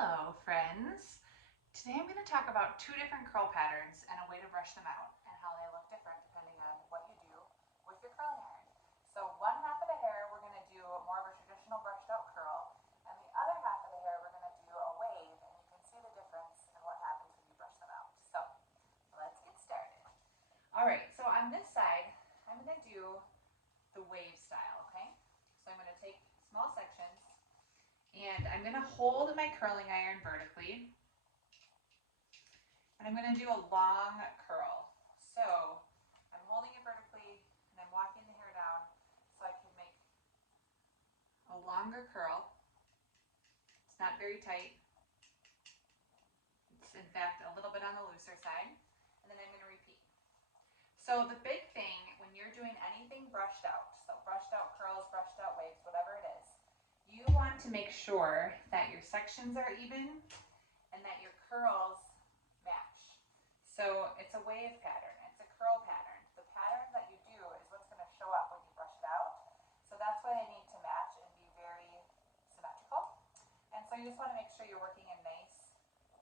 Hello friends! Today I'm going to talk about two different curl patterns and a way to brush them out and how they look different depending on what you do with your curling iron. So one half of the hair we're going to do more of a traditional brushed out curl, and the other half of the hair we're going to do a wave, and you can see the difference in what happens when you brush them out. So let's get started. Alright, so on this side I'm going to do the wave style, okay? So I'm going to take small sections and I'm going to hold my curling iron vertically, and I'm going to do a long curl. So I'm holding it vertically and I'm walking the hair down so I can make a longer curl. It's not very tight. It's in fact a little bit on the looser side. And then I'm going to repeat. So the big thing when you're doing anything brushed out, so brushed out curls, brushed out waves, whatever it is, you want to make sure that your sections are even and that your curls match. So it's a wave pattern, it's a curl pattern. The pattern that you do is what's going to show up when you brush it out. So that's why they need to match and be very symmetrical. And so you just want to make sure you're working in nice,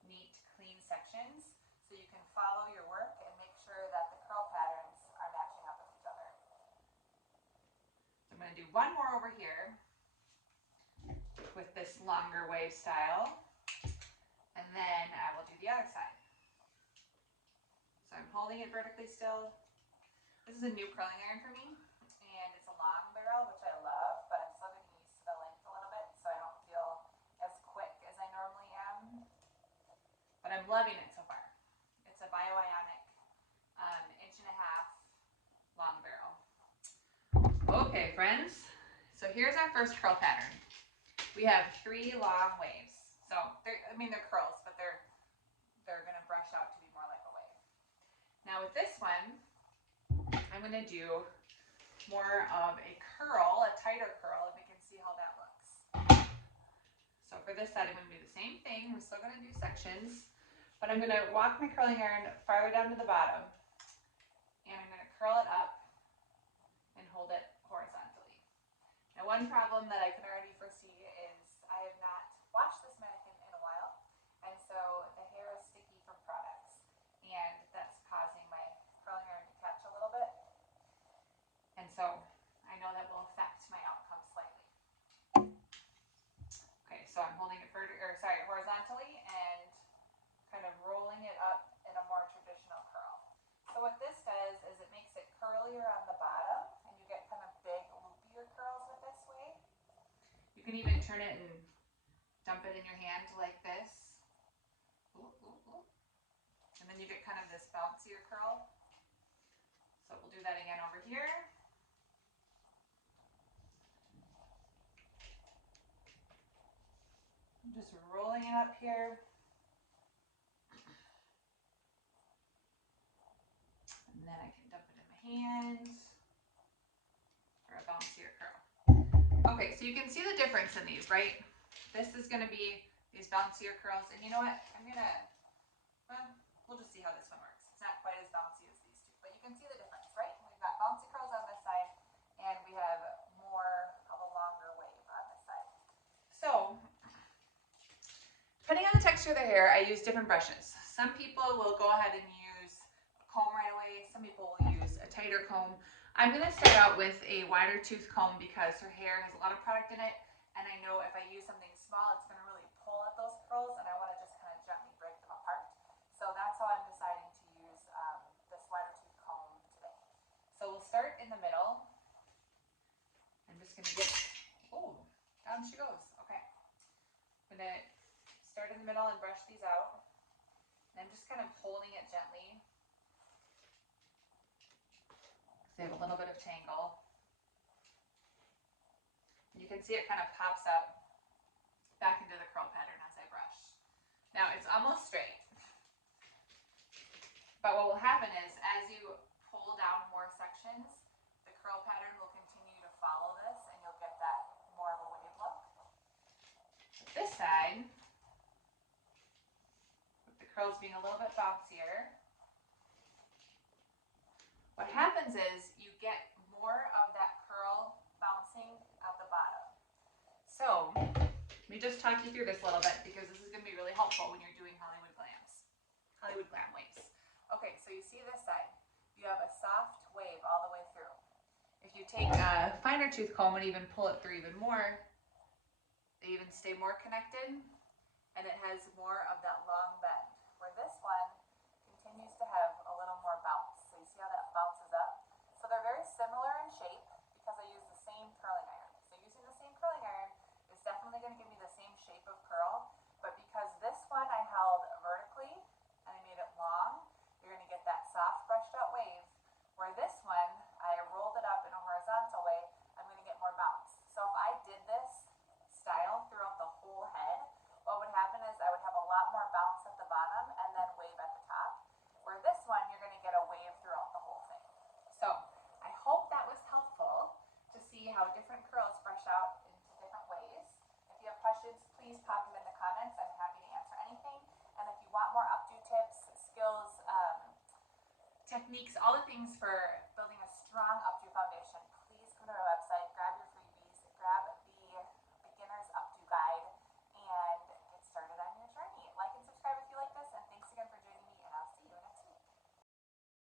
neat, clean sections so you can follow your work and make sure that the curl patterns are matching up with each other. So I'm going to do one more over here with this longer wave style, and then I will do the other side. So I'm holding it vertically still. This is a new curling iron for me, and it's a long barrel, which I love, but I'm still getting used to the length a little bit, so I don't feel as quick as I normally am. But I'm loving it so far. It's a bioionic 1.5-inch long barrel. Okay, friends, so here's our first curl pattern. We have 3 long waves. So they're curls, but they're going to brush out to be more like a wave. Now with this one, I'm going to do more of a curl, a tighter curl, and we can see how that looks. So for this side, I'm going to do the same thing. We're still going to do sections, but I'm going to walk my curling iron farther down to the bottom, and I'm going to curl it up and hold it horizontally. Now one problem that I can already foresee is I have not washed this mannequin in a while, and so the hair is sticky from products, and that's causing my curling iron to catch a little bit, and so I know that will affect my outcome slightly. Okay, so I'm holding it horizontally and kind of rolling it up in a more traditional curl. So what this does is it makes it curlier on the bottom, and you get kind of big, loopier curls with this way. You can even turn it and dump it in your hand like this. Ooh, ooh, ooh. And then you get kind of this bouncier curl. So we'll do that again over here. I'm just rolling it up here. And then I can dump it in my hand for a bouncier curl. Okay, so you can see the difference in these, right? This is going to be these bouncier curls, and you know what? We'll just see how this one works. It's not quite as bouncy as these two, but you can see the difference, right? We've got bouncy curls on this side, and we have more of a longer wave on this side. So, depending on the texture of the hair, I use different brushes. Some people will go ahead and use a comb right away. Some people will use a tighter comb. I'm going to start out with a wider tooth comb because her hair has a lot of product in it, and I know if I use something small, it's going to really pull at those curls, and I want to just kind of gently break them apart. So that's how I'm deciding to use this wider tooth comb today. So we'll start in the middle. I'm just going to get, oh, down she goes. Okay. I'm going to start in the middle and brush these out. And I'm just kind of holding it gently. They have a little bit of tangle. You can see it kind of pops up back into the curl pattern as I brush. Now it's almost straight. But what will happen is as you pull down more sections, the curl pattern will continue to follow this, and you'll get that more of a wave look. But this side, with the curls being a little bit bouncier, what happens is you get more of that curl bouncing at the bottom. So let me just talk you through this a little bit because this is going to be really helpful when you're doing Hollywood glam waves. Okay, so you see this side. You have a soft wave all the way through. If you take a finer tooth comb and even pull it through even more, they even stay more connected, and it has more of that long bend, where this one continues to have a little more bounce. So you see how that bounces up? So they're very similar in shape because I use the same curling iron. So using the same curling iron is definitely going to give me the same shape of curl, but because this one I held vertically and I made it long, you're going to get that soft brushed out wave, where this one I rolled it up in a horizontal way, I'm going to get more bounce. So if I did this style throughout the whole head, what would happen is I would have a lot more bounce at the bottom and then wave at the top, where this one you're going to get a wave throughout the whole thing. So I hope that was helpful to see how different curls brush out into different ways. If you have questions, please pop them in the comments. I'm happy to answer anything. And if you want more updo tips, skills, techniques, all the things for building a strong updo foundation, please come to our website.